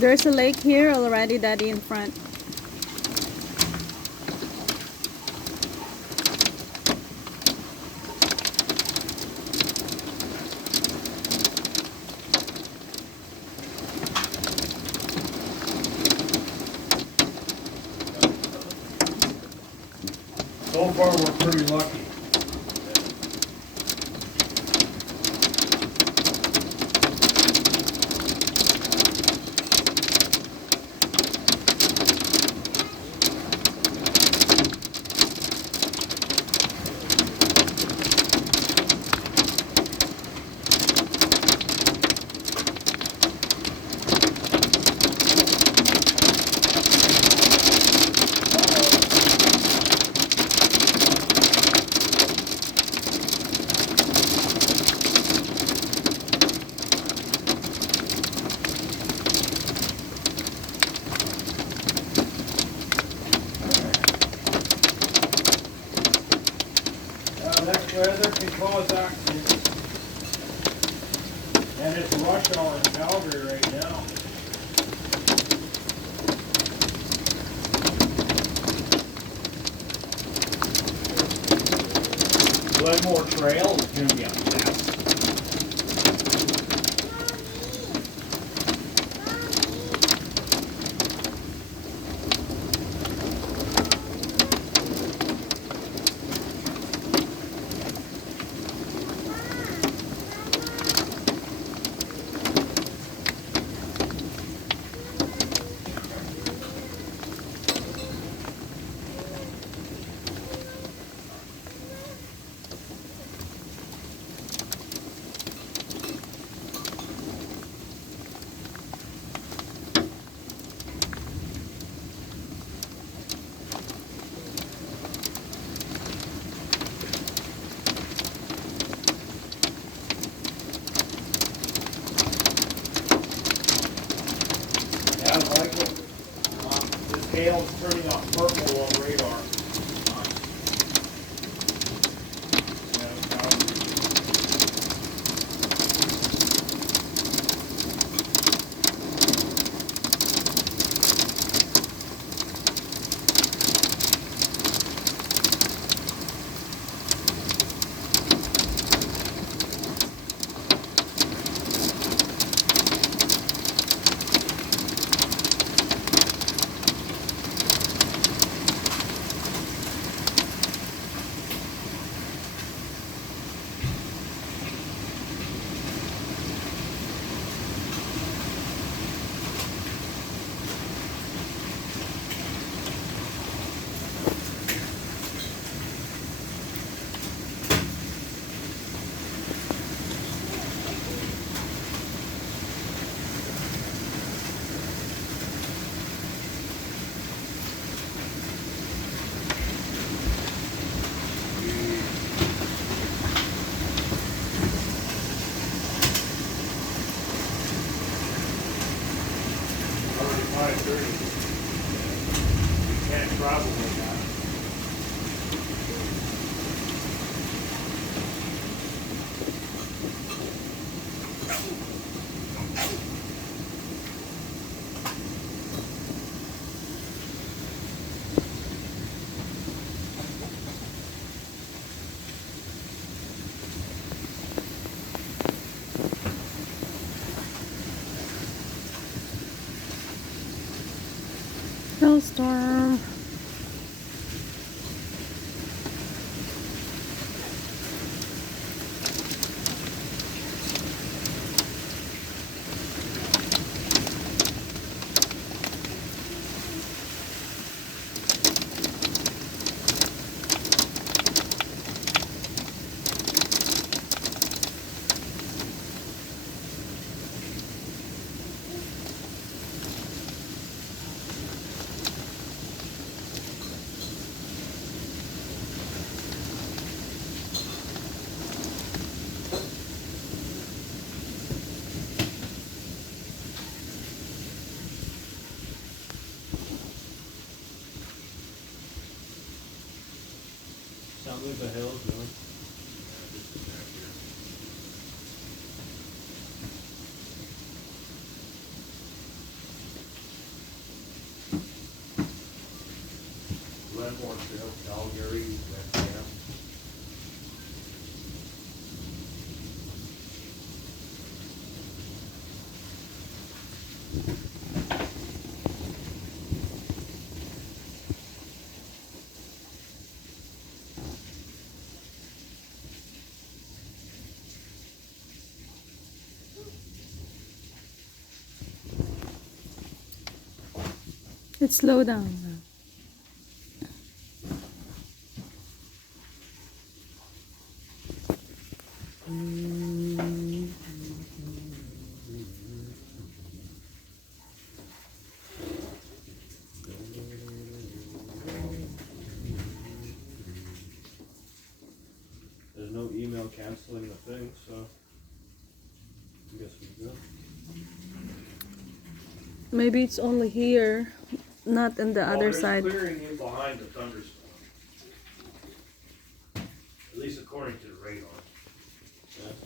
There's a lake here already, Daddy, in front. So far, we're pretty lucky. Next weather can cause accidents. And it's rush hour in Calgary right now. Glenmore Trail is gonna be a mess. Yeah, I like it. This hail's turning off purple on radar. Yeah, Calgary. Already 5:30. You can't travel with that. Snowstorm. Sounds like the hills, really. Claremore Trail, Calgary, Webcam. Let's slow down now. There's no email canceling the thing, so I guess we're good. Maybe it's only here, not in the other there's side. clearing in behind the thunderstorm. At least according to the radar. That's